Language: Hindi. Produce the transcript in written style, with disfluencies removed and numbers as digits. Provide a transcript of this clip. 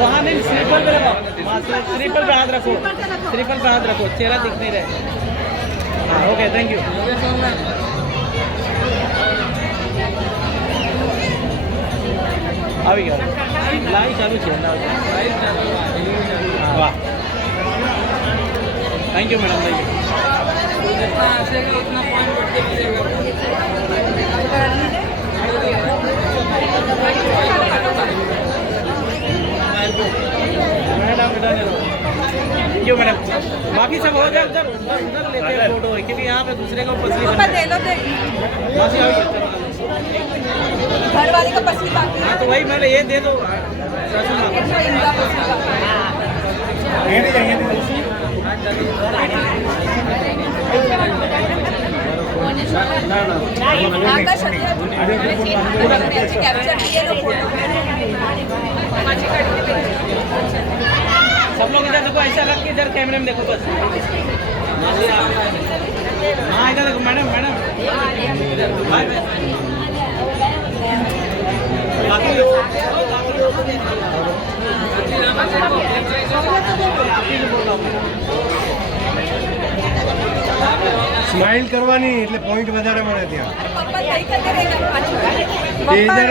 वहाँ नहीं, स्लीपर पे रखो, स्लीपर पे हाथ रखो, स्लीपर पे हाथ रखो, चेहरा दिख नहीं रहे। हाँ ओके, थैंक यू। આવી ગયો લાઈવ ચાલુ છે। વાહ, thank you madam, thank you madam. बाकी सब हो जाए, उधर उधर उधर लेते हैं फोटो, क्योंकि यहाँ पे दूसरे का पसली बन दे लो दे मासी आओ। घर वाले का पसली बाकी हाँ तो वही मैंने ये दे दो सासू माँ को। आकाश कैप्चर किए लो फोटो। सब लोग इधर देखो, ऐसा रख के इधर कैमरे में देखो बस। हाँ इधर देखो मैडम, मैडम बाय बाय। बाकी સ્માઇલ કરવાની એટલે પોઈન્ટ વધારે મળે ત્યાં પપ્પા કઈ કઈ